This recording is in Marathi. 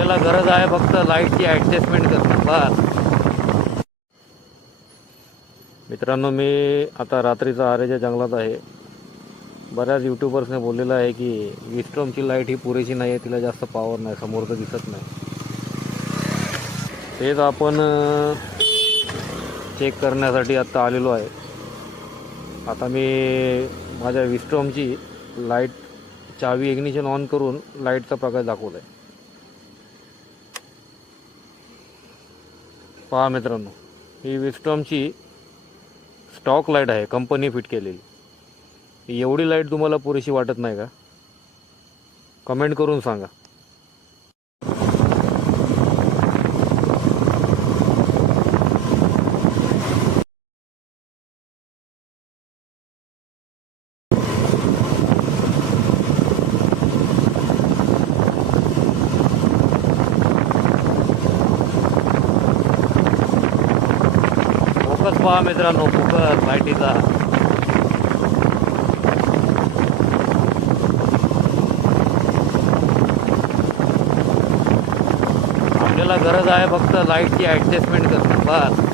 आपल्याला गरज आहे फक्त लाईटची ॲडजस्टमेंट करणं बस. मित्रांनो, मी आता रात्रीचा आरेच्या जंगलात आहे. बऱ्याच यूट्यूबर्सने बोललेलं आहे की विस्टॉमची लाईट ही पुरेशी नाही आहे, तिला जास्त पॉवर नाही, समोरचं दिसत नाही. तेच आपण चेक करण्यासाठी आत्ता आलेलो आहे. आता मी माझ्या विस्टॉमची लाईट चावी इग्निशन ऑन करून लाईटचा प्रकाश दाखवत आहे. पहा मित्रांनो, ही विस्टॉमची स्टॉक लाईट आहे, कंपनी फिट केलेली. एवढी लाईट तुम्हाला पुरेशी वाटत नाही का? कमेंट करून सांगा. फोकस पहा मित्रांनो, फोकस लाईटीचा. आपल्याला गरज आहे फक्त लाईटची ॲडजस्टमेंट करणं बस.